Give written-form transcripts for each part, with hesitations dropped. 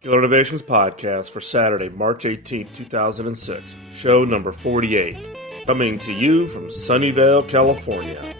Killer Innovations Podcast for Saturday, March 18th, 2006, show number 48, coming to you from Sunnyvale, California.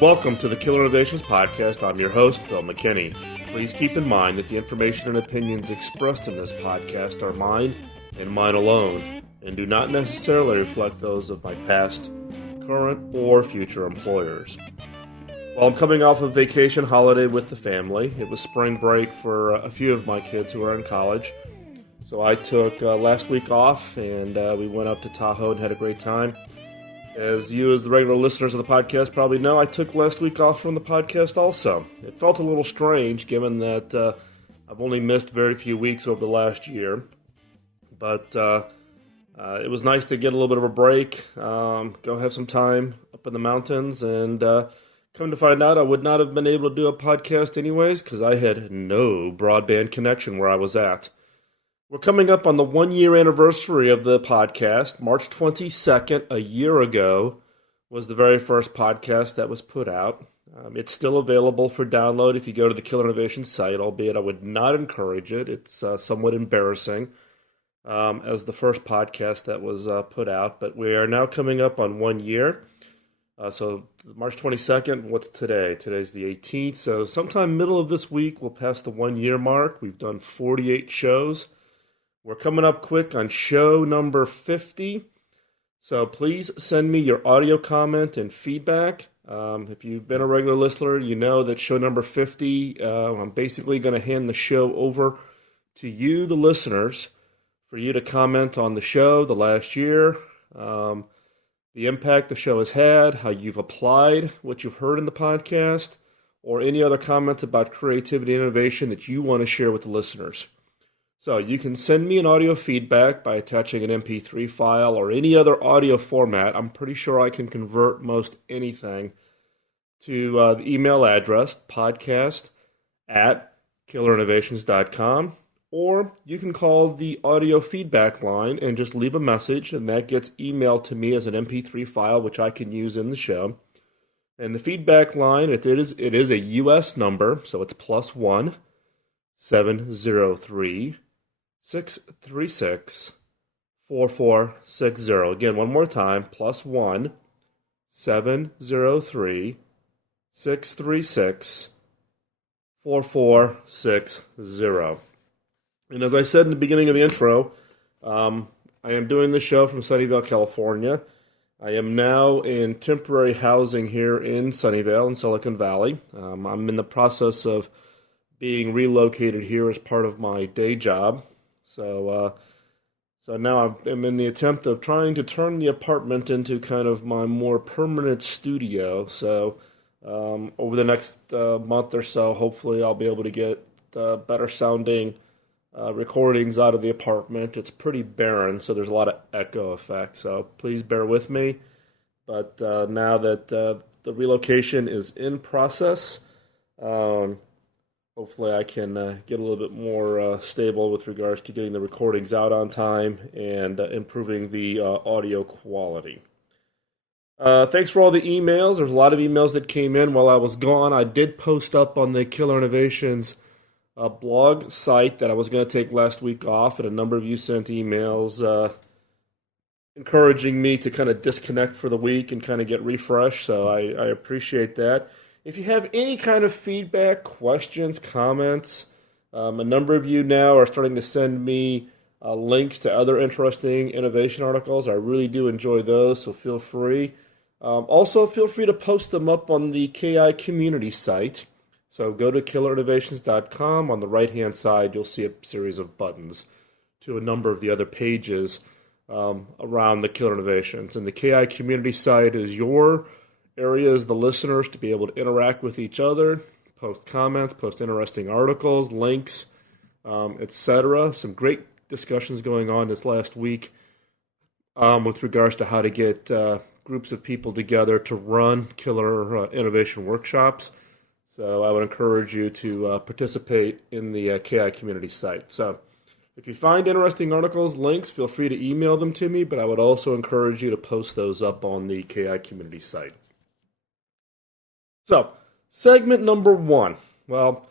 Welcome to the Killer Innovations Podcast. I'm your host, Phil McKinney. Please keep in mind that the information and opinions expressed in this podcast are mine and mine alone, and do not necessarily reflect those of my past, current, or future employers. Well, I'm coming off a vacation holiday with the family. It was spring break for a few of my kids who are in college. So I took last week off, and we went up to Tahoe and had a great time. As you, as the regular listeners of the podcast, probably know, I took last week off from the podcast also. It felt a little strange, given that I've only missed very few weeks over the last year. But it was nice to get a little bit of a break, go have some time up in the mountains, and come to find out I would not have been able to do a podcast anyways, because I had no broadband connection where I was at. We're coming up on the 1-year anniversary of the podcast. March 22nd, a year ago, was the very first podcast that was put out. It's still available for download if you go to the Killer Innovations site, albeit I would not encourage it. It's somewhat embarrassing as the first podcast that was put out. But we are now coming up on 1 year. So March 22nd, what's today? Today's the 18th. So sometime middle of this week, we'll pass the 1-year mark. We've done 48 shows. We're coming up quick on show number 50, so please send me your audio comment and feedback. If you've been a regular listener, you know that show number 50, I'm basically going to hand the show over to you, the listeners, for you to comment on the show, the last year, the impact the show has had, how you've applied what you've heard in the podcast, or any other comments about creativity and innovation that you want to share with the listeners. So you can send me an audio feedback by attaching an MP3 file or any other audio format. I'm pretty sure I can convert most anything to the email address, podcast@killerinnovations.com. Or you can call the audio feedback line and just leave a message, and that gets emailed to me as an MP3 file, which I can use in the show. And the feedback line, it is a U.S. number, so it's +1 703 636 4460. Again, one more time, +1 703 636 4460. And as I said in the beginning of the intro, I am doing this show from Sunnyvale, California. I am now in temporary housing here in Sunnyvale, in Silicon Valley. I'm in the process of being relocated here as part of my day job. So now I'm in the attempt of trying to turn the apartment into kind of my more permanent studio. So over the next month or so, hopefully I'll be able to get better sounding recordings out of the apartment. It's pretty barren, so there's a lot of echo effect. So please bear with me. But now that the relocation is in process, hopefully I can get a little bit more stable with regards to getting the recordings out on time and improving the audio quality. Thanks for all the emails. There's a lot of emails that came in while I was gone. I did post up on the Killer Innovations blog site that I was going to take last week off, and a number of you sent emails encouraging me to kind of disconnect for the week and kind of get refreshed, so I appreciate that. If you have any kind of feedback, questions, comments, a number of you now are starting to send me links to other interesting innovation articles. I really do enjoy those, so feel free. Also, feel free to post them up on the KI community site. So go to killerinnovations.com. On the right-hand side, you'll see a series of buttons to a number of the other pages around the Killer Innovations. And the KI community site is your areas, the listeners, to be able to interact with each other, post comments, post interesting articles, links, etc. Some great discussions going on this last week with regards to how to get groups of people together to run killer innovation workshops. So I would encourage you to participate in the KI community site. So if you find interesting articles, links, feel free to email them to me, but I would also encourage you to post those up on the KI community site. So, segment number 1. Well,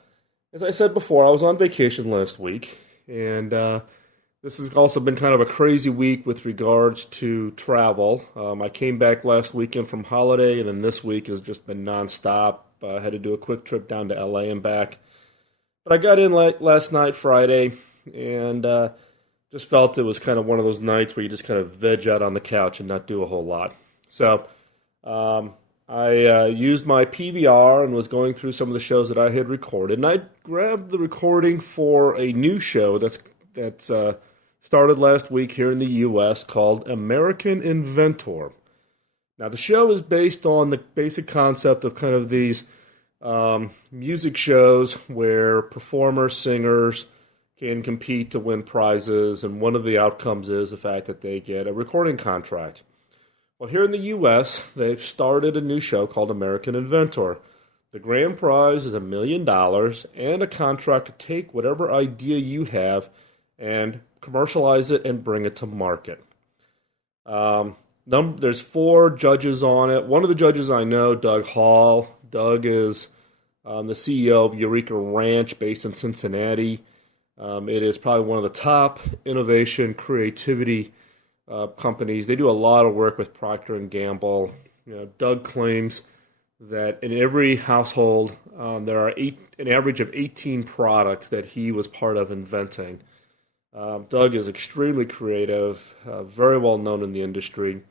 as I said before, I was on vacation last week, and this has also been kind of a crazy week with regards to travel. I came back last weekend from holiday, and then this week has just been nonstop. I had to do a quick trip down to LA and back. But I got in last night, Friday, and just felt it was kind of one of those nights where you just kind of veg out on the couch and not do a whole lot. So I used my PVR and was going through some of the shows that I had recorded, and I grabbed the recording for a new show that's started last week here in the U.S. called American Inventor. Now, the show is based on the basic concept of kind of these music shows where performers, singers can compete to win prizes, and one of the outcomes is the fact that they get a recording contract. Well, here in the U.S., they've started a new show called American Inventor. The grand prize is $1 million and a contract to take whatever idea you have and commercialize it and bring it to market. There's 4 judges on it. One of the judges I know, Doug Hall. Doug is the CEO of Eureka Ranch based in Cincinnati. It is probably one of the top innovation creativity companies. They do a lot of work with Procter & Gamble. Doug claims that in every household there are an average of 18 products that he was part of inventing. Doug is extremely creative, very well known in the industry.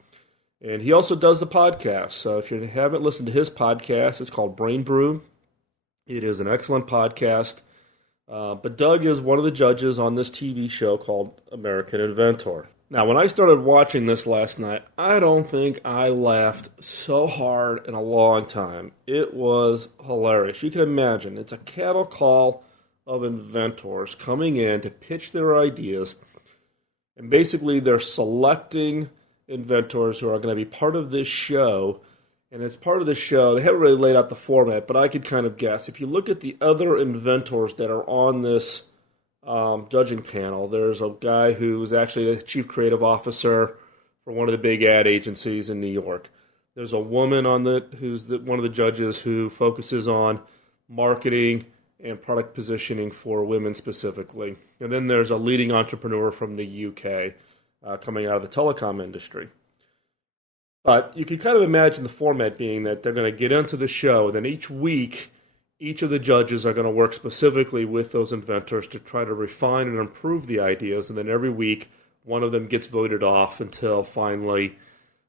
And he also does the podcast. So if you haven't listened to his podcast, it's called Brain Brew. It is an excellent podcast. But Doug is one of the judges on this TV show called American Inventor. Now, when I started watching this last night, I don't think I laughed so hard in a long time. It was hilarious. You can imagine, it's a cattle call of inventors coming in to pitch their ideas. And basically, they're selecting inventors who are going to be part of this show. And as part of the show, they haven't really laid out the format, but I could kind of guess. If you look at the other inventors that are on this judging panel, there's a guy who's actually the chief creative officer for one of the big ad agencies in New York. There's a woman who's one of the judges who focuses on marketing and product positioning for women specifically. And then there's a leading entrepreneur from the UK coming out of the telecom industry. But you can kind of imagine the format being that they're going to get into the show, and then each week, each of the judges are going to work specifically with those inventors to try to refine and improve the ideas, and then every week, one of them gets voted off until finally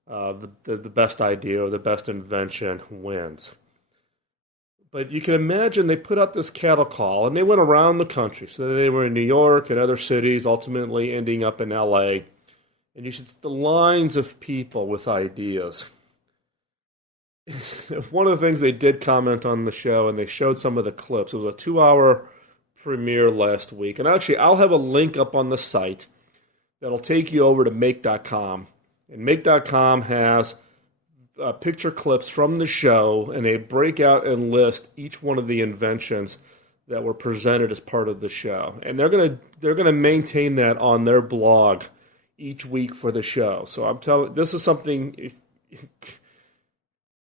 the best idea or the best invention wins. But you can imagine they put out this cattle call, and they went around the country. So they were in New York and other cities, ultimately ending up in L.A., and you should see the lines of people with ideas. One of the things they did comment on the show, and they showed some of the clips, it was a 2-hour premiere last week. And actually, I'll have a link up on the site that'll take you over to Make.com. And Make.com has picture clips from the show, and they break out and list each one of the inventions that were presented as part of the show. And they're gonna maintain that on their blog each week for the show. So I'm telling, this is something,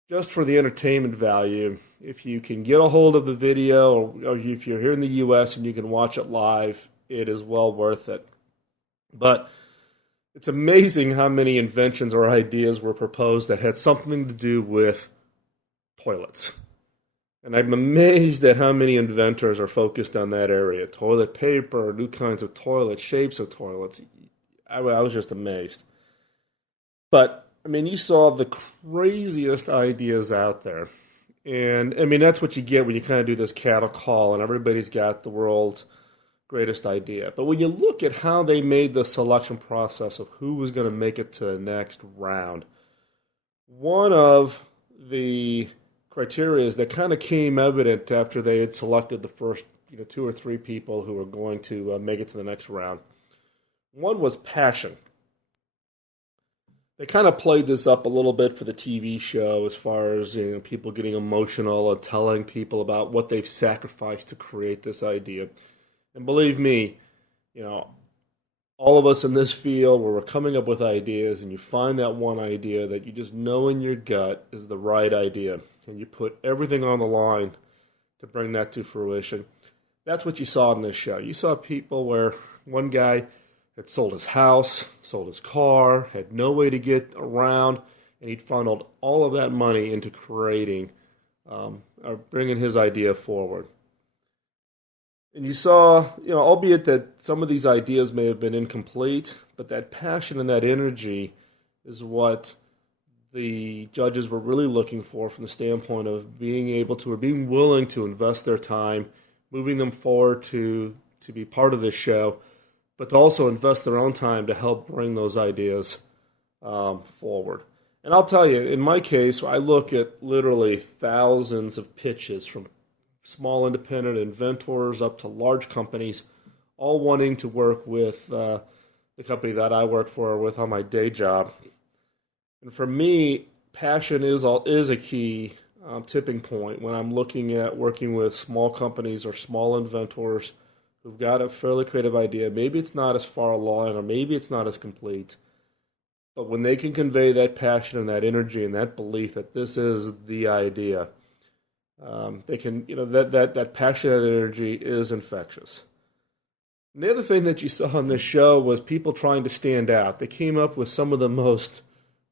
just for the entertainment value, if you can get a hold of the video, or if you're here in the U.S. and you can watch it live, it is well worth it. But it's amazing how many inventions or ideas were proposed that had something to do with toilets. And I'm amazed at how many inventors are focused on that area. Toilet paper, new kinds of toilets, shapes of toilets. I was just amazed. But, I mean, you saw the craziest ideas out there. And, I mean, that's what you get when you kind of do this cattle call and everybody's got the world's greatest idea. But when you look at how they made the selection process of who was going to make it to the next round, one of the criteria that kind of came evident after they had selected the first, two or three people who were going to make it to the next round. One was passion. They kind of played this up a little bit for the TV show as far as people getting emotional and telling people about what they've sacrificed to create this idea. And believe me, all of us in this field where we're coming up with ideas and you find that one idea that you just know in your gut is the right idea and you put everything on the line to bring that to fruition. That's what you saw in this show. You saw people where one guy had sold his house, sold his car, had no way to get around, and he'd funneled all of that money into creating or bringing his idea forward. And you saw, albeit that some of these ideas may have been incomplete, but that passion and that energy is what the judges were really looking for from the standpoint of being able to or being willing to invest their time, moving them forward to be part of this show, but to also invest their own time to help bring those ideas forward. And I'll tell you, in my case, I look at literally thousands of pitches from small independent inventors up to large companies, all wanting to work with the company that I work for with on my day job. And for me, passion is a key tipping point when I'm looking at working with small companies or small inventors who've got a fairly creative idea. Maybe it's not as far along or maybe it's not as complete. But when they can convey that passion and that energy and that belief that this is the idea, they can, that passion and energy is infectious. And the other thing that you saw on this show was people trying to stand out. They came up with some of the most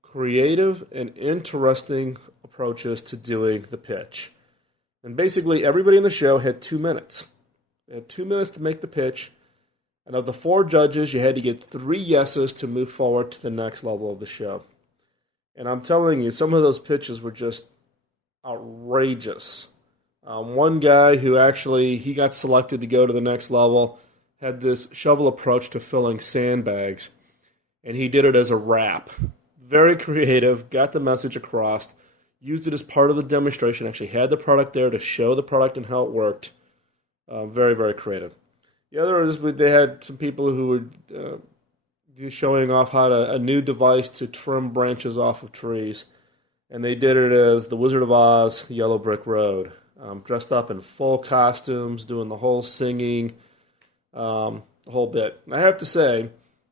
creative and interesting approaches to doing the pitch. And basically, everybody in the show had 2 minutes. They had 2 minutes to make the pitch. And of the 4 judges, you had to get 3 yeses to move forward to the next level of the show. And I'm telling you, some of those pitches were just outrageous. One guy who actually, he got selected to go to the next level, had this shovel approach to filling sandbags, and he did it as a rap. Very creative, got the message across, used it as part of the demonstration, actually had the product there to show the product and how it worked. Very, very creative. The other is they had some people who were showing off a new device to trim branches off of trees. And they did it as the Wizard of Oz, Yellow Brick Road. Dressed up in full costumes, doing the whole singing, the whole bit. And I have to say,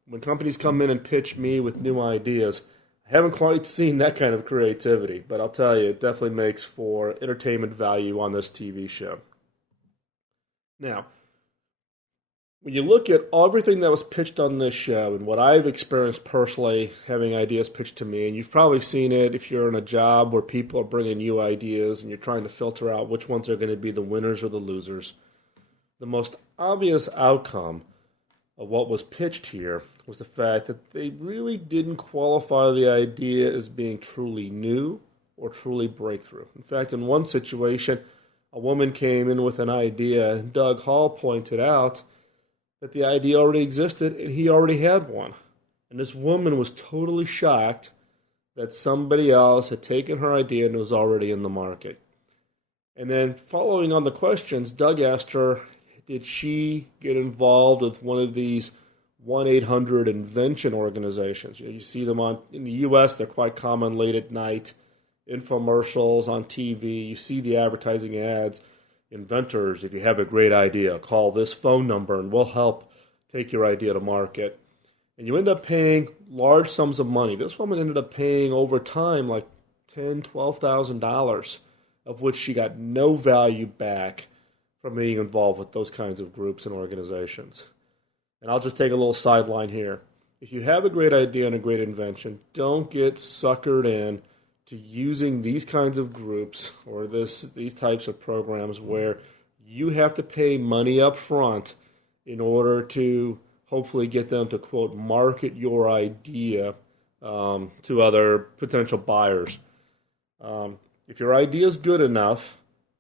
when companies come in and pitch me with new ideas, I haven't quite seen that kind of creativity. But I'll tell you, it definitely makes for entertainment value on this TV show. Now, when you look at everything that was pitched on this show and what I've experienced personally having ideas pitched to me, and you've probably seen it if you're in a job where people are bringing you ideas and you're trying to filter out which ones are going to be the winners or the losers, the most obvious outcome of what was pitched here was the fact that they really didn't qualify the idea as being truly new or truly breakthrough. In fact, in one situation, a woman came in with an idea, and Doug Hall pointed out that the idea already existed and he already had one. And this woman was totally shocked that somebody else had taken her idea and was already in the market. And then following on the questions, Doug asked her, did she get involved with one of these 1-800 invention organizations? You see them in the U.S., they're quite common late at night, infomercials on TV, you see the advertising ads. Inventors, if you have a great idea, call this phone number and we'll help take your idea to market. And you end up paying large sums of money. This woman ended up paying over time like $10,000, $12,000, of which she got no value back from being involved with those kinds of groups and organizations. And I'll just take a little sideline here. If you have a great idea and a great invention, don't get suckered in to using these kinds of groups or these types of programs where you have to pay money up front in order to hopefully get them to, quote, market your idea to other potential buyers. If your idea is good enough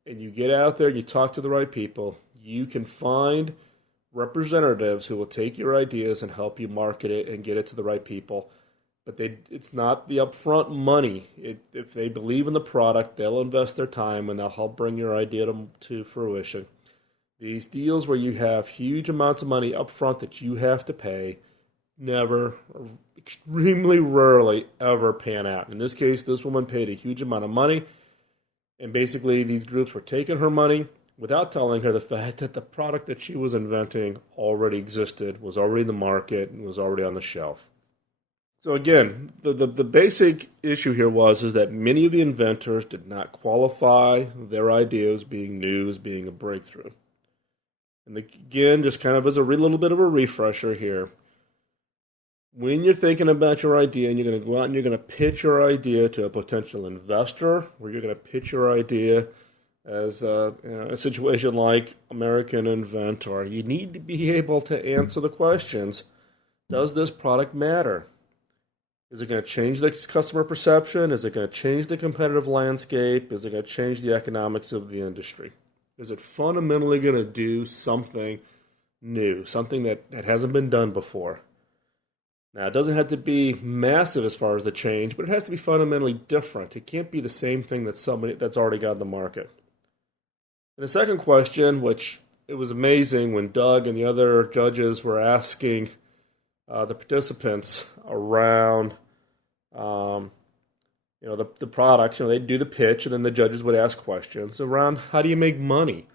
and you get out there and you talk to the right people, you can find representatives who will take your ideas and help you market it and get it to the right people. But it's not the upfront money. If they believe in the product, they'll invest their time and they'll help bring your idea to fruition. These deals where you have huge amounts of money upfront that you have to pay never, or extremely rarely, ever pan out. In this case, this woman paid a huge amount of money, and basically these groups were taking her money without telling her the fact that the product that she was inventing already existed, was already in the market, and was already on the shelf. So again, the basic issue here is that many of the inventors did not qualify their idea as being new, as being a breakthrough. And again, just kind of as a little bit of a refresher here, when you're thinking about your idea and you're going to go out and you're going to pitch your idea to a potential investor, or you're going to pitch your idea as a situation like American Inventor, you need to be able to answer the questions. Does this product matter? Is it going to change the customer perception? Is it going to change the competitive landscape? Is it going to change the economics of the industry? Is it fundamentally going to do something new, something that hasn't been done before? Now, it doesn't have to be massive as far as the change, but it has to be fundamentally different. It can't be the same thing that somebody that's already got in the market. And the second question, which it was amazing when Doug and the other judges were asking the participants around, the products. They'd do the pitch, and then the judges would ask questions around how do you make money?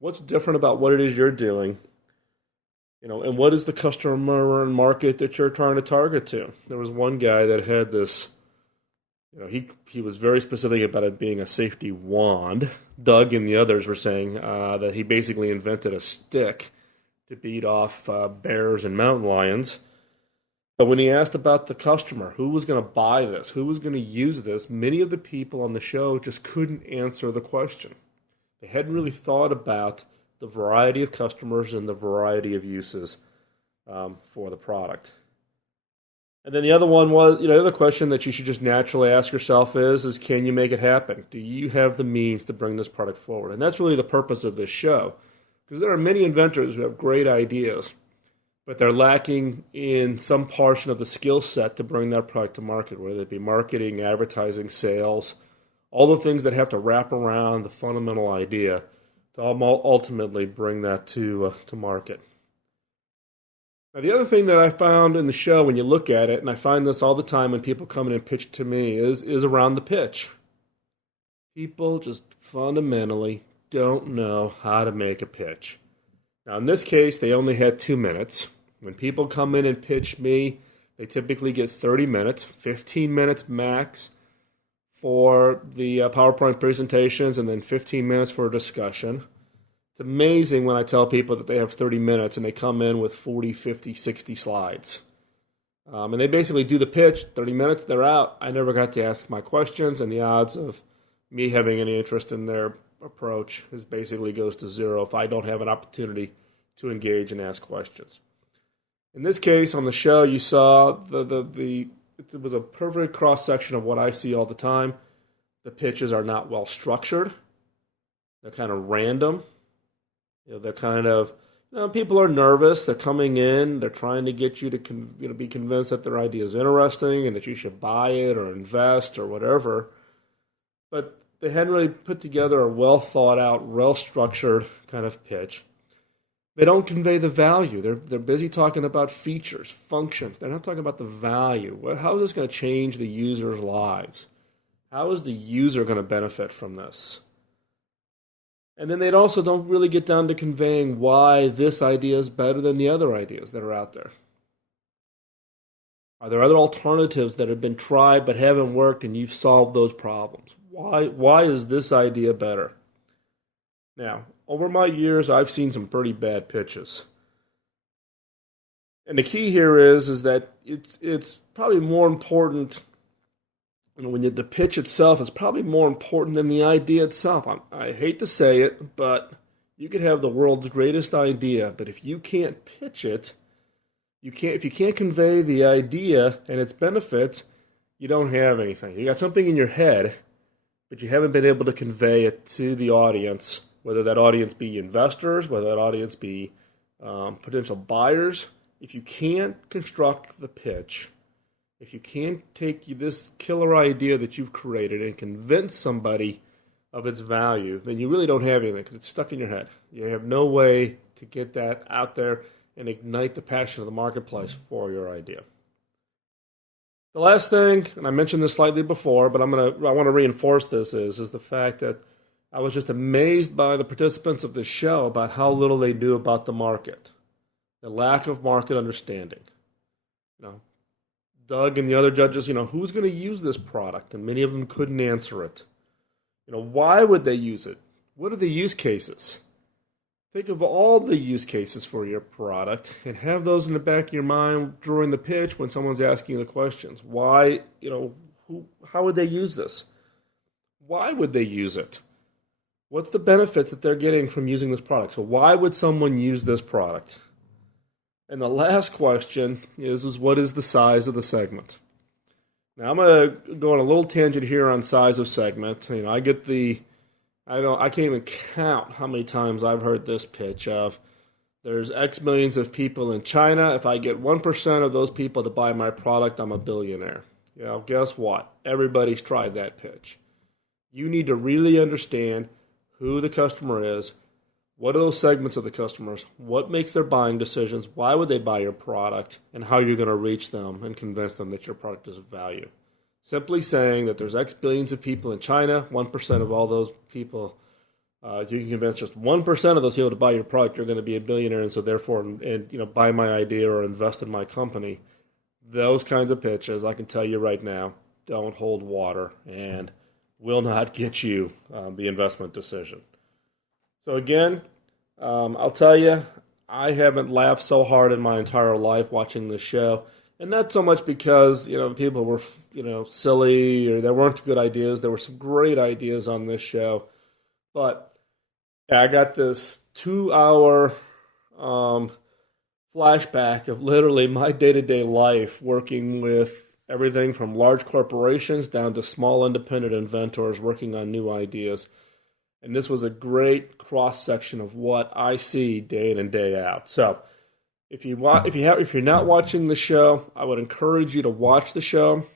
What's different about what it is you're doing? And what is the customer and market that you're trying to target to? There was one guy that had this. He was very specific about it being a safety wand. Doug and the others were saying that he basically invented a stick to beat off bears and mountain lions. But when he asked about the customer, who was going to buy this, who was going to use this, many of the people on the show just couldn't answer the question. They hadn't really thought about the variety of customers and the variety of uses for the product. And then the other one was, the other question that you should just naturally ask yourself is can you make it happen? Do you have the means to bring this product forward? And that's really the purpose of this show, because there are many inventors who have great ideas, but they're lacking in some portion of the skill set to bring that product to market, whether it be marketing, advertising, sales, all the things that have to wrap around the fundamental idea to ultimately bring that to market. Now, the other thing that I found in the show when you look at it, and I find this all the time when people come in and pitch to me, is around the pitch. People just fundamentally don't know how to make a pitch. Now, in this case, they only had 2 minutes. When people come in and pitch me, they typically get 30 minutes, 15 minutes max for the PowerPoint presentations, and then 15 minutes for a discussion. It's amazing when I tell people that they have 30 minutes and they come in with 40, 50, 60 slides. And they basically do the pitch, 30 minutes, they're out. I never got to ask my questions, and the odds of me having any interest in their approach basically goes to zero if I don't have an opportunity to engage and ask questions. In this case, on the show, you saw it was a perfect cross-section of what I see all the time. The pitches are not well structured. They're kind of random. They're kind of, people are nervous. They're coming in. They're trying to get you to be convinced that their idea is interesting and that you should buy it or invest or whatever. But they hadn't really put together a well-thought-out, well-structured kind of pitch. They don't convey the value. They're busy talking about features, functions. They're not talking about the value. How is this going to change the user's lives? How is the user going to benefit from this? And then they also don't really get down to conveying why this idea is better than the other ideas that are out there. Are there other alternatives that have been tried but haven't worked and you've solved those problems? Why is this idea better? Now, over my years, I've seen some pretty bad pitches. And the key here is that it's probably more important, when the pitch itself is probably more important than the idea itself. I hate to say it, but you could have the world's greatest idea, but if you can't pitch it, if you can't convey the idea and its benefits, you don't have anything. You got something in your head, but you haven't been able to convey it to the audience, whether that audience be investors, whether that audience be potential buyers. If you can't construct the pitch If you can't take this killer idea that you've created and convince somebody of its value, then you really don't have anything because it's stuck in your head. You have no way to get that out there and ignite the passion of the marketplace for your idea. The last thing, and I mentioned this slightly before, but I want to reinforce this, is the fact that I was just amazed by the participants of this show about how little they knew about the market, the lack of market understanding. Doug and the other judges, who's going to use this product? And many of them couldn't answer it. Why would they use it? What are the use cases? Think of all the use cases for your product and have those in the back of your mind during the pitch when someone's asking you the questions. Why, how would they use this? Why would they use it? What's the benefits that they're getting from using this product? So why would someone use this product? And the last question is what is the size of the segment? Now I'm going to go on a little tangent here on size of segment. I can't even count how many times I've heard this pitch of there's X millions of people in China. If I get 1% of those people to buy my product, I'm a billionaire. Guess what? Everybody's tried that pitch. You need to really understand who the customer is. What are those segments of the customers? What makes their buying decisions? Why would they buy your product? And how you're going to reach them and convince them that your product is of value. Simply saying that there's X billions of people in China, 1% of all those people, if you can convince just 1% of those people to buy your product, you're going to be a billionaire, and so therefore, buy my idea or invest in my company. Those kinds of pitches, I can tell you right now, don't hold water and will not get you the investment decision. So again, I'll tell you, I haven't laughed so hard in my entire life watching this show. And not so much because, people were, silly or there weren't good ideas. There were some great ideas on this show. But I got this 2-hour flashback of literally my day-to-day life working with everything from large corporations down to small independent inventors working on new ideas. And this was a great cross-section of what I see day in and day out. So if you're not watching the show, I would encourage you to watch the show.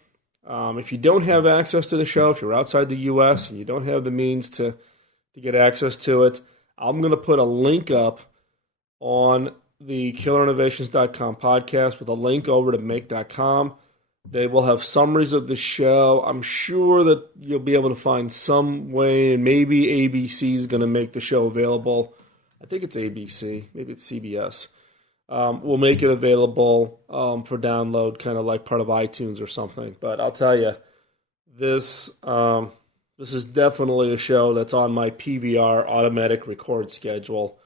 If you don't have access to the show, if you're outside the U.S. and you don't have the means to get access to it, I'm going to put a link up on the killerinnovations.com podcast with a link over to make.com. They will have summaries of the show. I'm sure that you'll be able to find some way, and maybe ABC is going to make the show available. I think it's ABC. Maybe it's CBS. We'll make it available for download, kind of like part of iTunes or something. But I'll tell you, this is definitely a show that's on my PVR automatic record schedule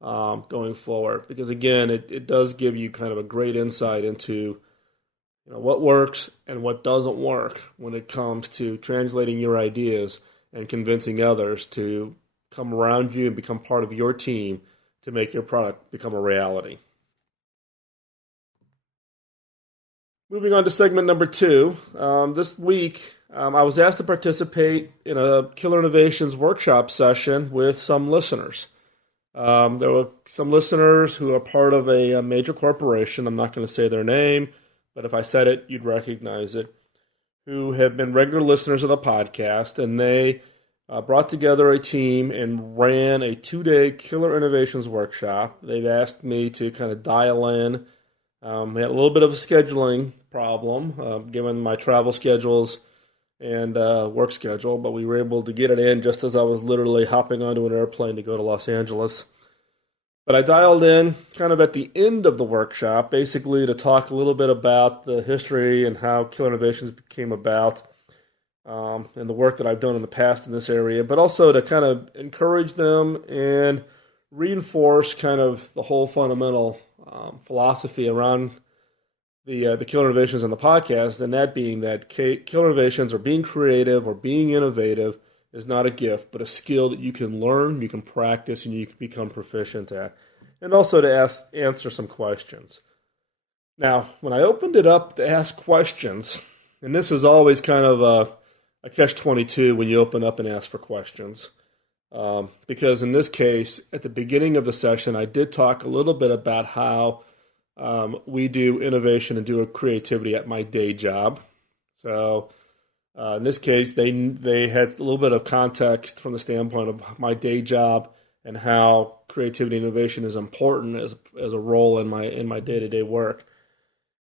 going forward. Because, again, it does give you kind of a great insight into what works and what doesn't work when it comes to translating your ideas and convincing others to come around you and become part of your team to make your product become a reality. Moving on to segment number 2. This week, I was asked to participate in a Killer Innovations workshop session with some listeners. There were some listeners who are part of a major corporation. I'm not going to say their name, but if I said it, you'd recognize it, who have been regular listeners of the podcast, and they brought together a team and ran a 2-day Killer Innovations workshop. They've asked me to kind of dial in. We had a little bit of a scheduling problem, given my travel schedules and work schedule, but we were able to get it in just as I was literally hopping onto an airplane to go to Los Angeles. But I dialed in kind of at the end of the workshop, basically to talk a little bit about the history and how Killer Innovations came about, and the work that I've done in the past in this area, but also to kind of encourage them and reinforce kind of the whole fundamental philosophy around the Killer Innovations on the podcast, and that being that Killer Innovations or being creative or being innovative is not a gift, but a skill that you can learn, you can practice, and you can become proficient at. And also to answer some questions. Now, when I opened it up to ask questions, and this is always kind of a catch-22 when you open up and ask for questions, because in this case, at the beginning of the session, I did talk a little bit about how we do innovation and do a creativity at my day job. So in this case, they had a little bit of context from the standpoint of my day job and how creativity and innovation is important as a role in my day-to-day work.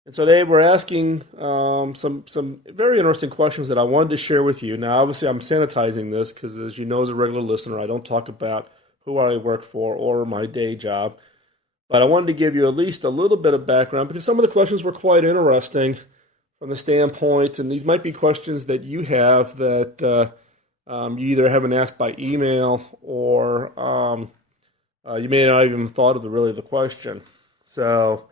And so they were asking some very interesting questions that I wanted to share with you. Now, obviously, I'm sanitizing this because, as you know, as a regular listener, I don't talk about who I work for or my day job. But I wanted to give you at least a little bit of background because some of the questions were quite interesting from the standpoint, and these might be questions that you have that you either haven't asked by email or you may not even thought of the question. So,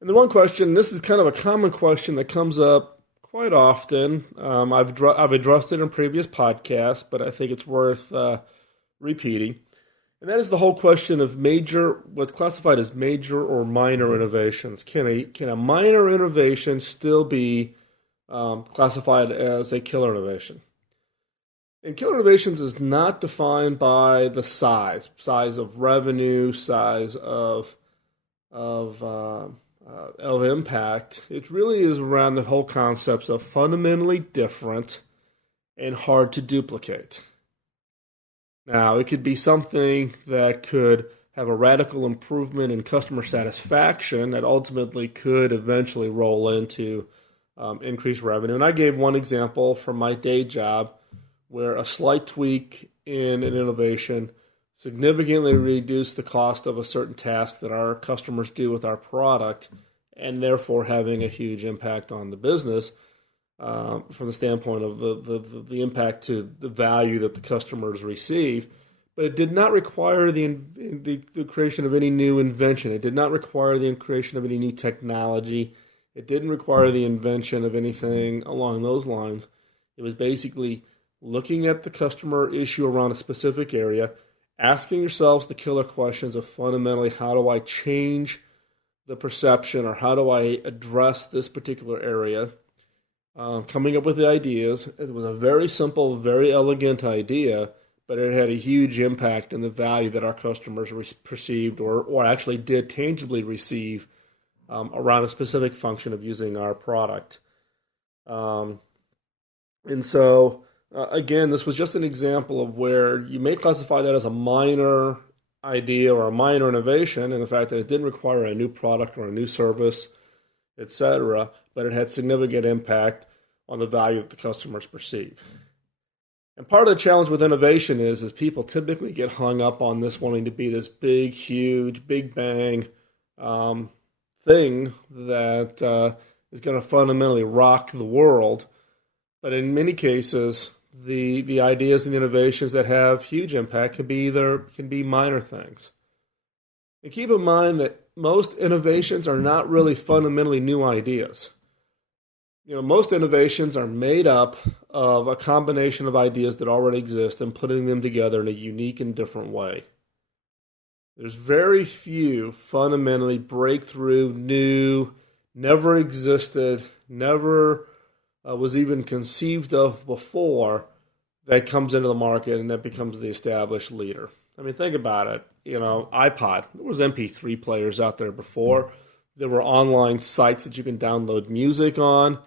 and the one question, this is kind of a common question that comes up quite often. I've addressed it in previous podcasts, but I think it's worth repeating. And that is the whole question of what's classified as major or minor innovations. Can a minor innovation still be classified as a killer innovation? And killer innovations is not defined by the size of revenue, size of impact. It really is around the whole concepts of fundamentally different and hard to duplicate. Now, it could be something that could have a radical improvement in customer satisfaction that ultimately could eventually roll into increased revenue. And I gave one example from my day job where a slight tweak in an innovation significantly reduced the cost of a certain task that our customers do with our product, and therefore having a huge impact on the business. From the standpoint of the impact to the value that the customers receive, but it did not require the creation of any new invention. It did not require the creation of any new technology. It didn't require the invention of anything along those lines. It was basically looking at the customer issue around a specific area, asking yourselves the killer questions of fundamentally, how do I change the perception, or how do I address this particular area? Coming up with the ideas. It was a very simple, very elegant idea, but it had a huge impact in the value that our customers perceived or actually did tangibly receive around a specific function of using our product. And so, again, this was just an example of where you may classify that as a minor idea or a minor innovation, and the fact that it didn't require a new product or a new service, etc., but it had significant impact on the value that the customers perceive. And part of the challenge with innovation is people typically get hung up on this wanting to be this big, huge, big bang thing that is going to fundamentally rock the world. But in many cases, the ideas and the innovations that have huge impact can be minor things. And keep in mind that most innovations are not really fundamentally new ideas. Most innovations are made up of a combination of ideas that already exist and putting them together in a unique and different way. There's very few fundamentally breakthrough, new, never existed, never was even conceived of before that comes into the market and that becomes the established leader. I mean, think about it. iPod, there was MP3 players out there before. There were online sites that you can download music on.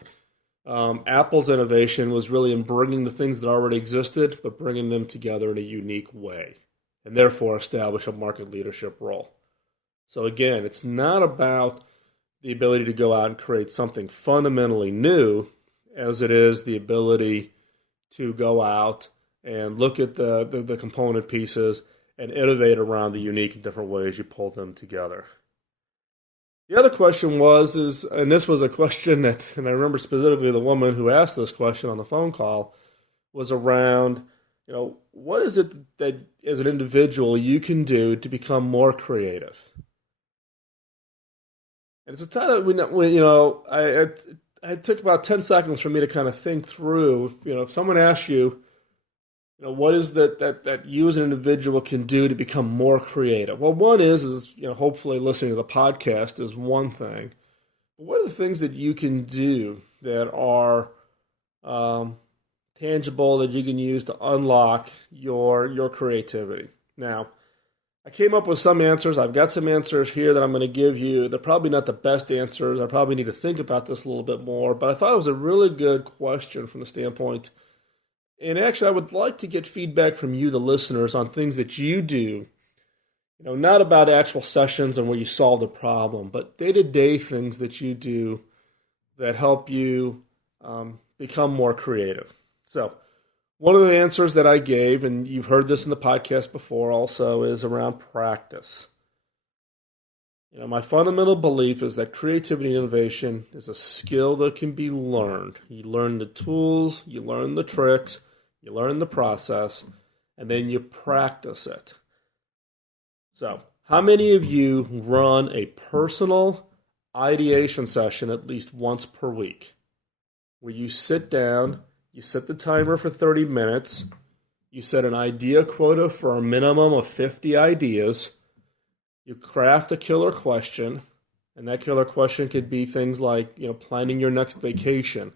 Apple's innovation was really in bringing the things that already existed, but bringing them together in a unique way, and therefore establish a market leadership role. So again, it's not about the ability to go out and create something fundamentally new, as it is the ability to go out and look at the component pieces and innovate around the unique and different ways you pull them together. The other question and this was a question and I remember specifically the woman who asked this question on the phone call, was around, what is it that as an individual you can do to become more creative? And it's a time that it took about 10 seconds for me to kind of think through, if someone asks you, what is that you as an individual can do to become more creative? Well, one is hopefully listening to the podcast is one thing. But what are the things that you can do that are tangible that you can use to unlock your creativity? Now, I came up with some answers. I've got some answers here that I'm going to give you. They're probably not the best answers. I probably need to think about this a little bit more, but I thought it was a really good question from the standpoint. And actually, I would like to get feedback from you, the listeners, on things that you do. Not about actual sessions and where you solve the problem, but day-to-day things that you do that help you become more creative. So, one of the answers that I gave, and you've heard this in the podcast before also, is around practice. My fundamental belief is that creativity and innovation is a skill that can be learned. You learn the tools, you learn the tricks, you learn the process, and then you practice it. So, how many of you run a personal ideation session at least once per week, where you sit down, you set the timer for 30 minutes, you set an idea quota for a minimum of 50 ideas, you craft a killer question, and that killer question could be things like, planning your next vacation,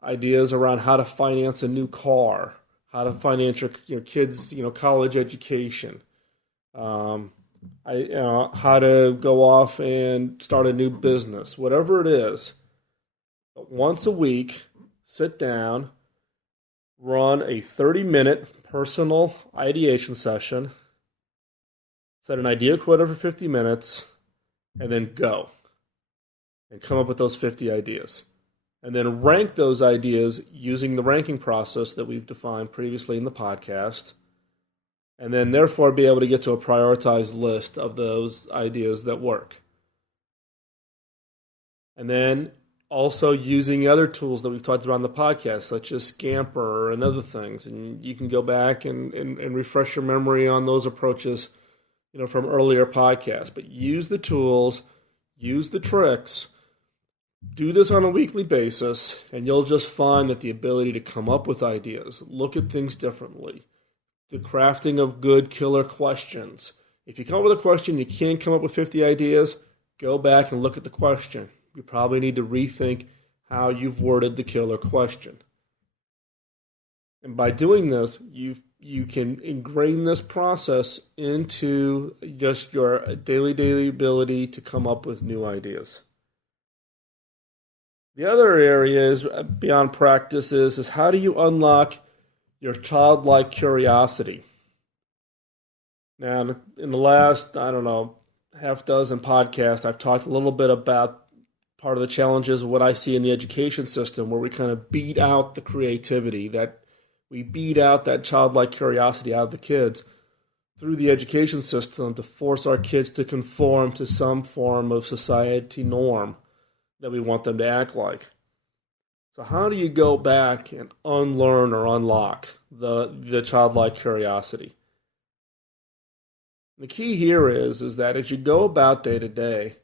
ideas around how to finance a new car, how to finance your kids, college education, how to go off and start a new business, whatever it is. But once a week, sit down, run a 30-minute personal ideation session, set an idea quota for 50 minutes, and then go and come up with those 50 ideas. And then rank those ideas using the ranking process that we've defined previously in the podcast, and then therefore be able to get to a prioritized list of those ideas that work. And then also using other tools that we've talked about on the podcast, such as Scamper and other things. And you can go back and refresh your memory on those approaches, from earlier podcasts. But use the tools, use the tricks, do this on a weekly basis, and you'll just find that the ability to come up with ideas, look at things differently, the crafting of good killer questions. If you come up with a question, you can't come up with 50 ideas, go back and look at the question. You probably need to rethink how you've worded the killer question. And by doing this, you can ingrain this process into just your daily ability to come up with new ideas. The other area is beyond practice is how do you unlock your childlike curiosity? Now, in the last, half dozen podcasts, I've talked a little bit about part of the challenges of what I see in the education system, where we kind of beat out the creativity, that we beat out that childlike curiosity out of the kids through the education system to force our kids to conform to some form of society norm that we want them to act like. So how do you go back and unlearn or unlock the childlike curiosity? The key here is that as you go about day to day,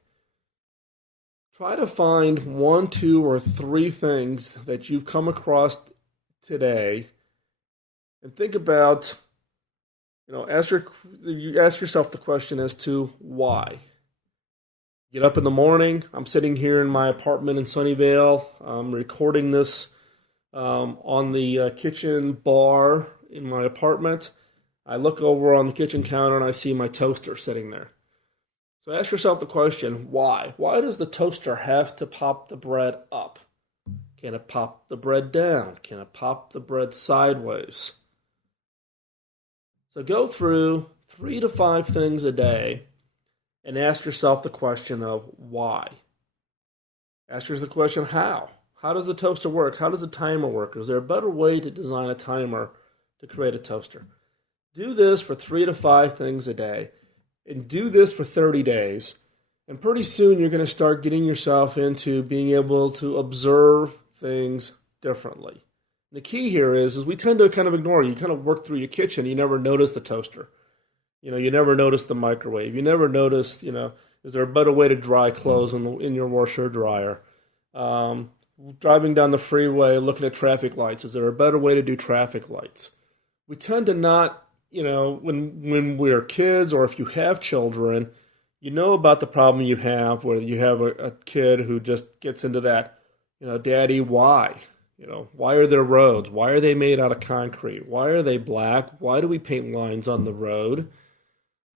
try to find 1, 2, or 3 things that you've come across today, and think about, ask yourself the question as to why. Get up in the morning. I'm sitting here in my apartment in Sunnyvale. I'm recording this on the kitchen bar in my apartment. I look over on the kitchen counter and I see my toaster sitting there. So ask yourself the question, why? Why does the toaster have to pop the bread up? Can it pop the bread down? Can it pop the bread sideways? So go through 3 to 5 things a day and ask yourself the question of why. Ask yourself the question, how? How does the toaster work? How does the timer work? Is there a better way to design a timer to create a toaster? Do this for 3 to 5 things a day, and do this for 30 days. And pretty soon you're going to start getting yourself into being able to observe things differently. The key here is we tend to kind of ignore it. You kind of work through your kitchen, you never notice the toaster. You never notice the microwave. You never notice, is there a better way to dry clothes in your washer or dryer? Driving down the freeway, looking at traffic lights. Is there a better way to do traffic lights? We tend to not, when we're kids, or if you have children, you know about the problem you have where you have a kid who just gets into that, Daddy, why? Why are there roads? Why are they made out of concrete? Why are they black? Why do we paint lines on the road?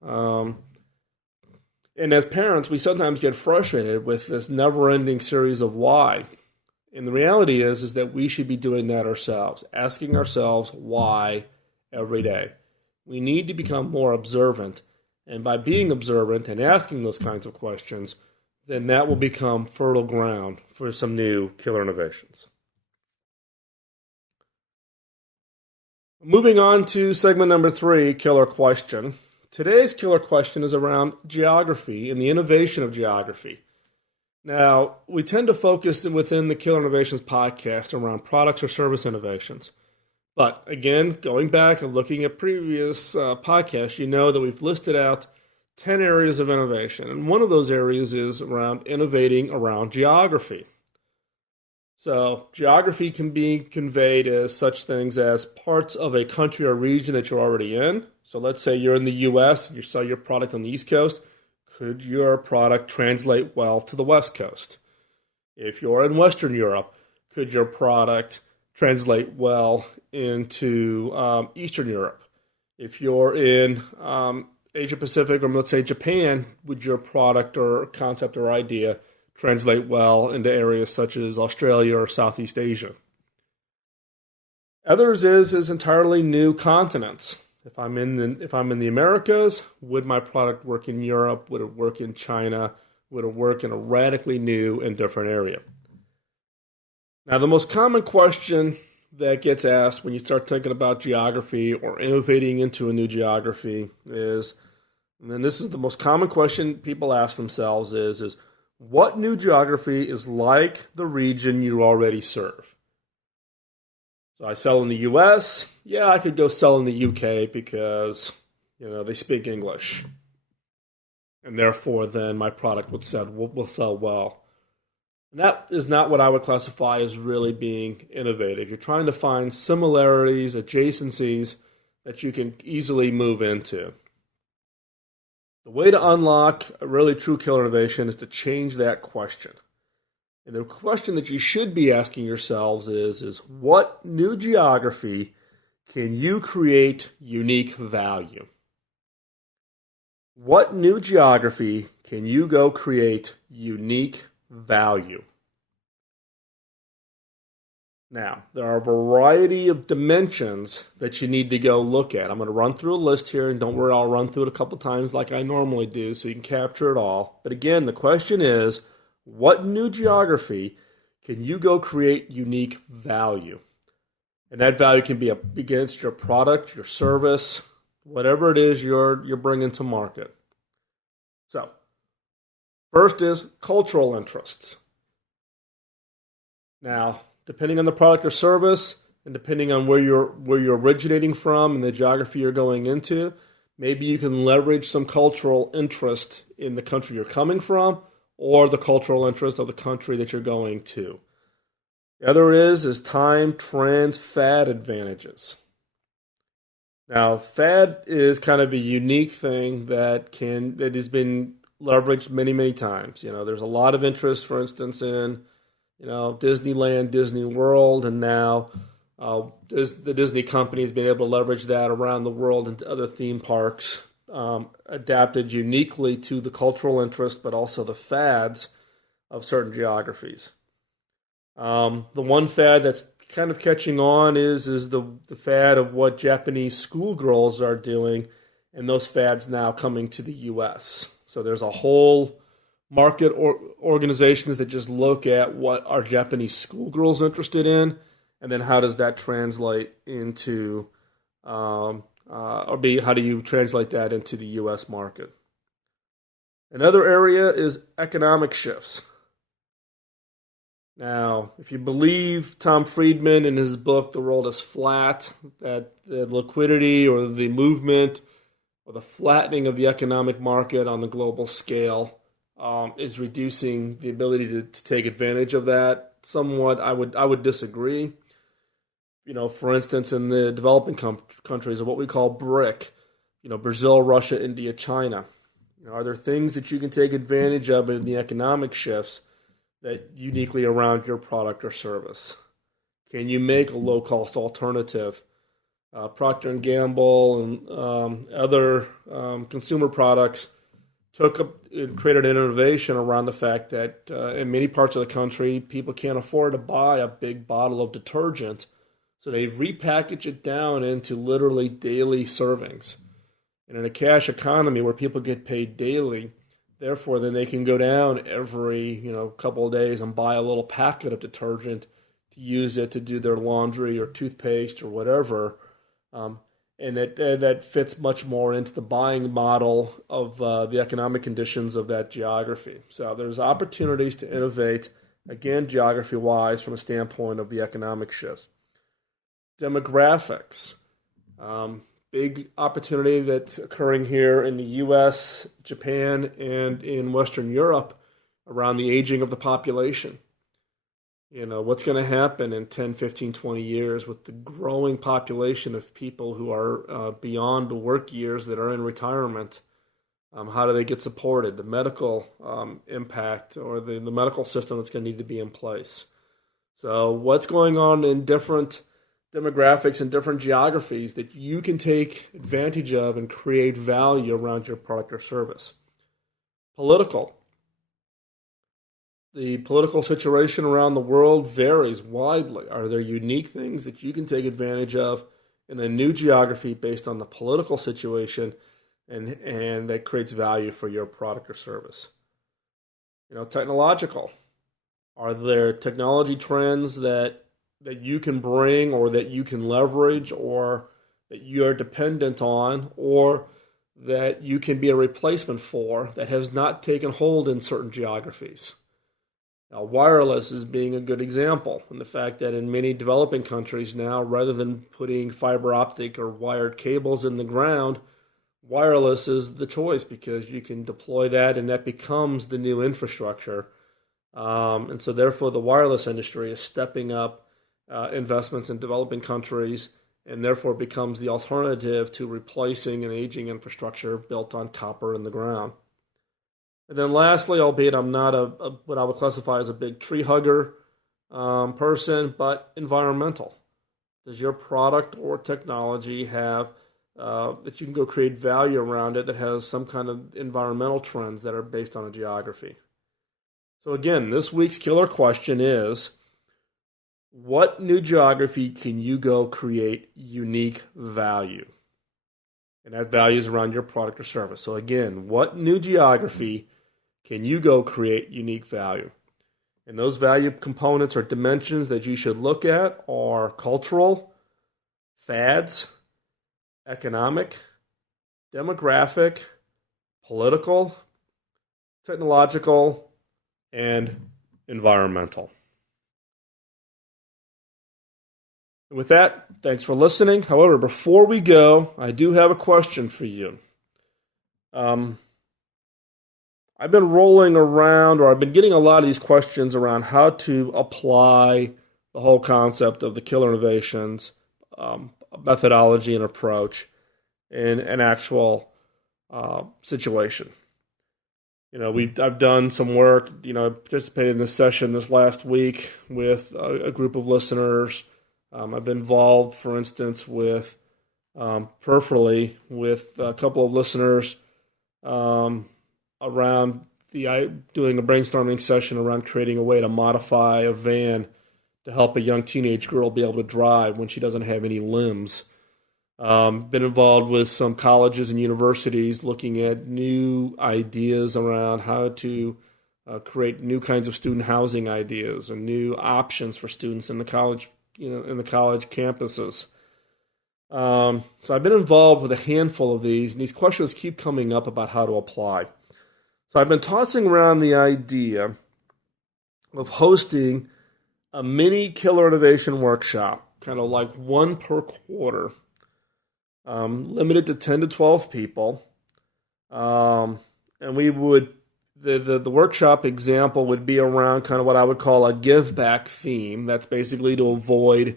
Um, and as parents, we sometimes get frustrated with this never-ending series of why. And the reality is that we should be doing that ourselves, asking ourselves why every day. We need to become more observant. And by being observant and asking those kinds of questions, then that will become fertile ground for some new killer innovations. Moving on to segment number 3, killer question. Today's killer question is around geography and the innovation of geography. Now, we tend to focus within the Killer Innovations podcast around products or service innovations. But again, going back and looking at previous podcasts, you know that we've listed out 10 areas of innovation. And one of those areas is around innovating around geography. So geography can be conveyed as such things as parts of a country or region that you're already in. So let's say you're in the U.S. and you sell your product on the East Coast. Could your product translate well to the West Coast? If you're in Western Europe, could your product translate well into Eastern Europe? If you're in Asia Pacific, or let's say Japan, would your product or concept or idea translate well into areas such as Australia or Southeast Asia? Others is entirely new continents. If I'm in the Americas, would my product work in Europe? Would it work in China? Would it work in a radically new and different area? Now, the most common question that gets asked when you start thinking about geography or innovating into a new geography is, and this is the most common question people ask themselves is what new geography is like the region you already serve? So I sell in the U.S. Yeah, I could go sell in the U.K. because, they speak English. And therefore, then my product will sell well. And that is not what I would classify as really being innovative. You're trying to find similarities, adjacencies that you can easily move into. The way to unlock a really true killer innovation is to change that question. And the question that you should be asking yourselves is what new geography can you create unique value? What new geography can you go create unique value? Now, there are a variety of dimensions that you need to go look at. I'm going to run through a list here, and don't worry, I'll run through it a couple times like I normally do so you can capture it all. But again, the question is, what new geography can you go create unique value? And that value can be against your product, your service, whatever it is you're bringing to market. So, first is cultural interests. Now, depending on the product or service, and depending on where you're originating from and the geography you're going into, maybe you can leverage some cultural interest in the country you're coming from, or the cultural interest of the country that you're going to. The other is time, trends, fad advantages. Now, fad is kind of a unique thing that has been leveraged many, many times. There's a lot of interest, for instance, in Disneyland, Disney World, and now the Disney company has been able to leverage that around the world into other theme parks. Adapted uniquely to the cultural interest, but also the fads of certain geographies. The one fad that's kind of catching on is the fad of what Japanese schoolgirls are doing, and those fads now coming to the U.S. So there's a whole market organizations that just look at what are Japanese schoolgirls interested in, and then how does that translate into how do you translate that into the U.S. market? Another area is economic shifts. Now, if you believe Tom Friedman in his book, The World is Flat, that the liquidity or the movement or the flattening of the economic market on the global scale is reducing the ability to take advantage of that somewhat, I would disagree. For instance, in the developing countries of what we call BRIC, Brazil, Russia, India, China, are there things that you can take advantage of in the economic shifts that uniquely around your product or service? Can you make a low-cost alternative? Procter and Gamble and other consumer products created an innovation around the fact that in many parts of the country, people can't afford to buy a big bottle of detergent, so they repackage it down into literally daily servings. And in a cash economy where people get paid daily, therefore, then they can go down every couple of days and buy a little packet of detergent to use it to do their laundry or toothpaste or whatever. And that fits much more into the buying model of the economic conditions of that geography. So there's opportunities to innovate, again, geography-wise, from a standpoint of the economic shifts. Demographics. Big opportunity that's occurring here in the U.S., Japan, and in Western Europe around the aging of the population. What's going to happen in 10, 15, 20 years with the growing population of people who are beyond the work years that are in retirement? How do they get supported? The medical impact or the medical system that's going to need to be in place. So what's going on in different demographics and different geographies that you can take advantage of and create value around your product or service? Political. The political situation around the world varies widely. Are there unique things that you can take advantage of in a new geography based on the political situation and that creates value for your product or service? Technological. Are there technology trends that you can bring or that you can leverage or that you are dependent on or that you can be a replacement for that has not taken hold in certain geographies? Now, wireless is being a good example, and the fact that in many developing countries now, rather than putting fiber optic or wired cables in the ground, wireless is the choice because you can deploy that and that becomes the new infrastructure. And so therefore the wireless industry is stepping up investments in developing countries and therefore becomes the alternative to replacing an aging infrastructure built on copper in the ground. And then lastly, albeit I'm not what I would classify as a big tree hugger person, but environmental. Does your product or technology have that you can go create value around it that has some kind of environmental trends that are based on a geography? So again, this week's killer question is, what new geography can you go create unique value? And that value is around your product or service. So again, what new geography can you go create unique value? And those value components or dimensions that you should look at are cultural, fads, economic, demographic, political, technological, and environmental. And with that, thanks for listening. However, before we go, I do have a question for you. I've been rolling around, or I've been getting a lot of these questions around how to apply the whole concept of the killer innovations, methodology and approach in an actual situation. I've done some work, I participated in this session this last week with a group of listeners. I've been involved, for instance, with peripherally with a couple of listeners around doing a brainstorming session around creating a way to modify a van to help a young teenage girl be able to drive when she doesn't have any limbs. Been involved with some colleges and universities looking at new ideas around how to create new kinds of student housing ideas and new options for students in the college, in the college campuses. So I've been involved with a handful of these, and these questions keep coming up about how to apply. So I've been tossing around the idea of hosting a mini killer innovation workshop, kind of like one per quarter, limited to 10 to 12 people. And we would, the workshop example would be around kind of what I would call a give back theme. That's basically to avoid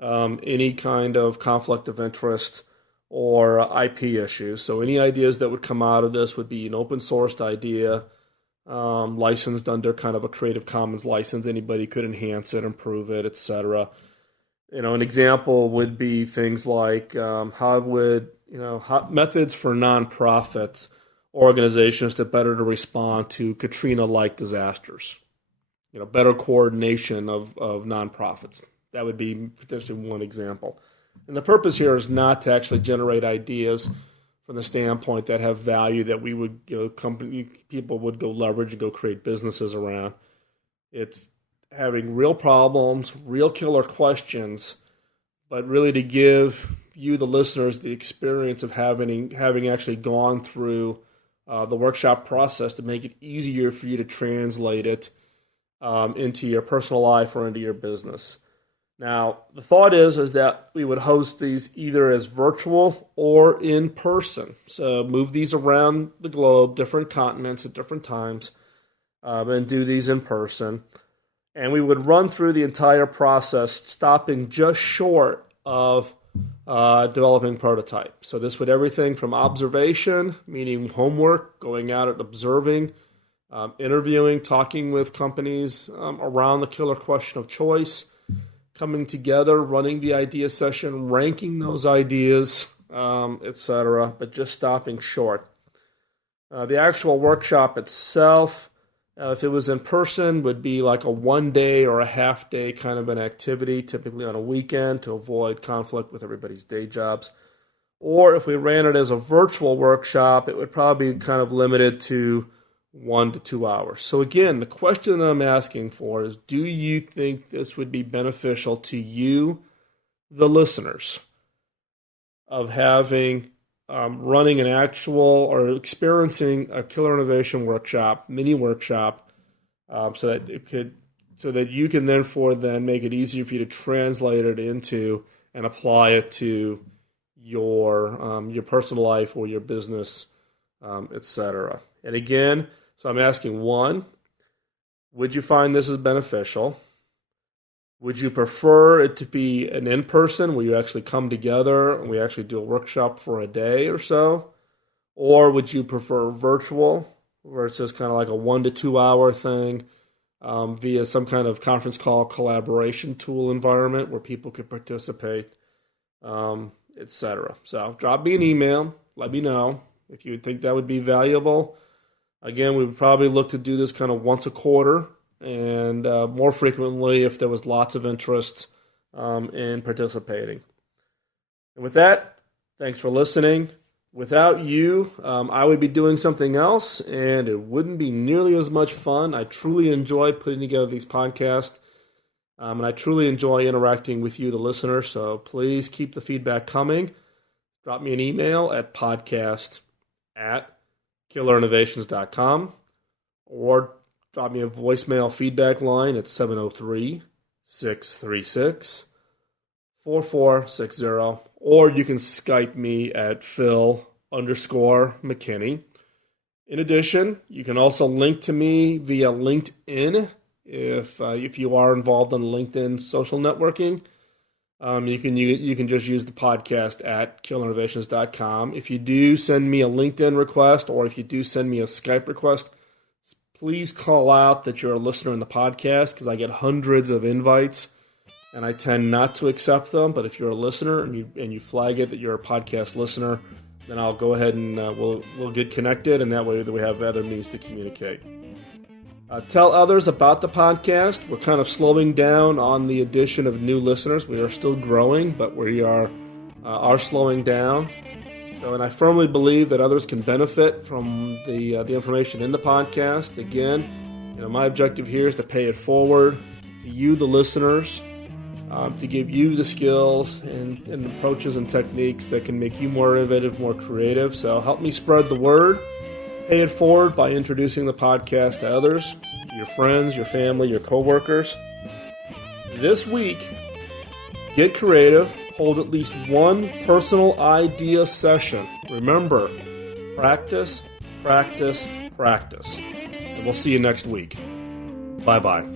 any kind of conflict of interest or IP issues. So any ideas that would come out of this would be an open sourced idea, licensed under kind of a Creative Commons license. Anybody could enhance it, improve it, etc. An example would be things like methods for nonprofit organizations to better to respond to Katrina-like disasters. Better coordination of nonprofits. That would be potentially one example. And the purpose here is not to actually generate ideas from the standpoint that have value that we would, people would go leverage and go create businesses around. It's having real problems, real killer questions, but really to give you, the listeners, the experience of having actually gone through the workshop process to make it easier for you to translate it into your personal life or into your business. Now, the thought is that we would host these either as virtual or in person. So move these around the globe, different continents at different times, and do these in person. And we would run through the entire process, stopping just short of developing prototype. So this would everything from observation, meaning homework, going out and observing, interviewing, talking with companies around the killer question of choice, coming together, running the idea session, ranking those ideas, etc., but just stopping short. The actual workshop itself, if it was in person, would be like a 1 day or a half day kind of an activity, typically on a weekend to avoid conflict with everybody's day jobs. Or if we ran it as a virtual workshop, it would probably be kind of limited to 1 to 2 hours. So again, the question that I'm asking for is, do you think this would be beneficial to you, the listeners, of having running an actual or experiencing a killer innovation workshop, mini workshop, so that you can then make it easier for you to translate it into and apply it to your personal life or your business, etc. And again, so I'm asking, one, would you find this is beneficial? Would you prefer it to be an in-person where you actually come together and we actually do a workshop for a day or so? Or would you prefer virtual, where it's just kind of like a 1 to 2 hour thing via some kind of conference call collaboration tool environment where people could participate, etc. So drop me an email. Let me know if you would think that would be valuable. Again, we would probably look to do this kind of once a quarter, and more frequently if there was lots of interest in participating. And with that, thanks for listening. Without you, I would be doing something else, and it wouldn't be nearly as much fun. I truly enjoy putting together these podcasts, and I truly enjoy interacting with you, the listener, so please keep the feedback coming. Drop me an email at podcast@killerinnovations.com or drop me a voicemail feedback line at 703-636-4460, or you can Skype me at Phil_McKinney. In addition, you can also link to me via LinkedIn if you are involved in LinkedIn social networking. You can just use the podcast at killerinnovations.com. If you do send me a LinkedIn request or if you do send me a Skype request, please call out that you're a listener in the podcast, because I get hundreds of invites and I tend not to accept them. But if you're a listener and you flag it that you're a podcast listener, then I'll go ahead and we'll get connected, and that way we have other means to communicate. Tell others about the podcast. We're kind of slowing down on the addition of new listeners. We are still growing, but we are slowing down. So, and I firmly believe that others can benefit from the information in the podcast. Again, my objective here is to pay it forward to you, the listeners, to give you the skills and approaches and techniques that can make you more innovative, more creative. So help me spread the word. Pay it forward by introducing the podcast to others, your friends, your family, your coworkers. This week, get creative. Hold at least one personal idea session. Remember, practice, practice, practice. And we'll see you next week. Bye-bye.